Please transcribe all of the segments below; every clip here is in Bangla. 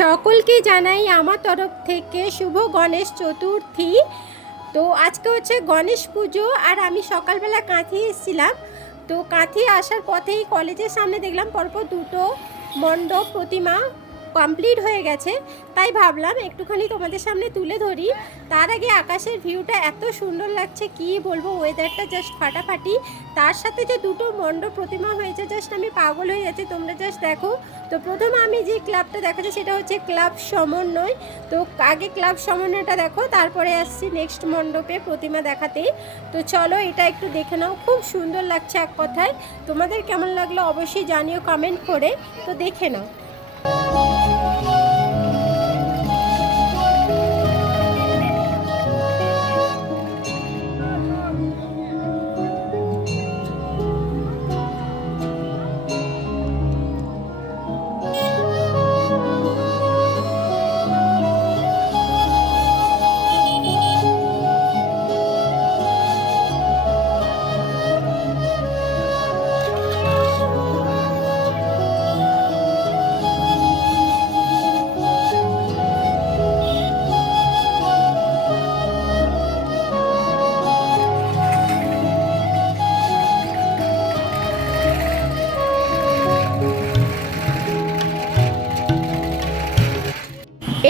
সকলকে জানাই আমার তরফ থেকে শুভ গণেশ চতুর্থী। তো আজকে হচ্ছে গণেশ পুজো আর আমি সকালবেলা কাঁথি এসেছিলাম। তো কাঁথি আসার পথেই কলেজের সামনে দেখলাম পরপর দুটো মণ্ডপ প্রতিমা। কমপ্লিট হয়ে গেছে, তাই ভাবলাম একটুখানি তোমাদের সামনে তুলে ধরি। তার আগে আকাশের ভিউটা এত সুন্দর লাগছে, কি বলব? ওয়েদারটা জাস্ট ফাটাফাটি। তার সাথে যে দুটো মণ্ডপ প্রতিমা হয়েছে জাস্ট আমি পাগল হয়ে যাচ্ছি, তোমরা জাস্ট দেখো। তো প্রথমে আমি যে ক্লাবটা দেখাচ্ছি, সেটা হচ্ছে ক্লাব সমন্বয়। তো আগে ক্লাব সমন্বয়টা দেখো, তারপরে আসছি নেক্সট মণ্ডপে প্রতিমা দেখাতে। তো চলো এটা একটু দেখে নাও, খুব সুন্দর লাগছে এক কথায়। তোমাদের কেমন লাগল অবশ্যই জানিও কমেন্ট করে। তো দেখে নাও।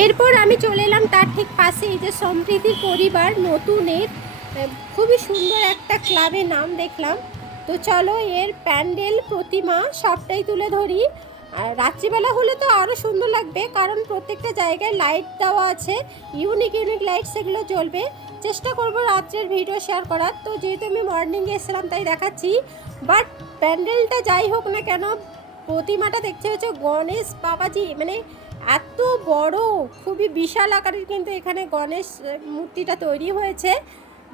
এরপর আমি চলে এলাম তার ঠিক পাশে, এই যে সম্প্রীতির পরিবার, নতুনের খুবই সুন্দর একটা ক্লাবের নাম দেখলাম। তো চলো এর প্যান্ডেল, প্রতিমা সবটাই তুলে ধরি। আর রাত্রিবেলা হলে তো আরও সুন্দর লাগবে, কারণ প্রত্যেকটা জায়গায় লাইট দেওয়া আছে, ইউনিক ইউনিক লাইট সেগুলো জ্বলবে। চেষ্টা করব রাত্রের ভিডিও শেয়ার করার। তো যেহেতু আমি মর্নিংয়ে এসেছিলাম, তাই দেখাচ্ছি। বাট প্যান্ডেলটা যাই হোক না কেন, প্রতিমাটা দেখতে হচ্ছে গণেশ বাবাজি মানে এত বড়, খুবই বিশাল আকারের কিন্তু এখানে গণেশ মূর্তিটা তৈরি হয়েছে।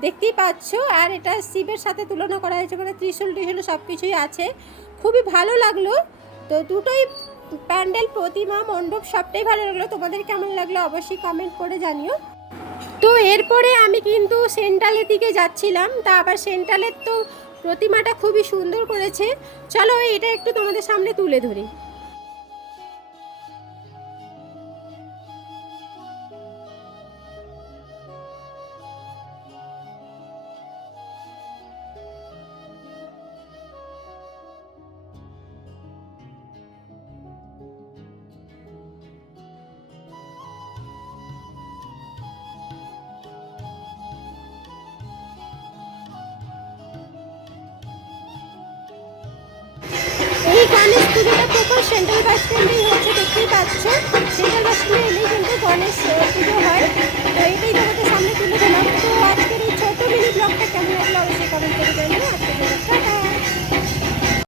দেখতেই পাচ্ছ, আর এটা শিবের সাথে তুলনা করা হয়েছে মানে ত্রিশূল টিশূল সব কিছুই আছে। খুবই ভালো লাগল। তো দুটোই প্যান্ডেল, প্রতিমা, মণ্ডপ সবটাই ভালো লাগল। তোমাদের কেমন লাগল অবশ্যই কমেন্ট করে জানিও। তো এরপরে আমি কিন্তু সেন্ট্রালের দিকে যাচ্ছিলাম। তা আবার সেন্ট্রালের তো প্রতিমাটা খুবই সুন্দর করেছে। চলো, এটা একটু তোমাদের সামনে তুলে ধরি। গণেশ প্রপার সেন্ট্রাল বাস স্ট্যান্ডেই হচ্ছে দেখতেই পাচ্ছ।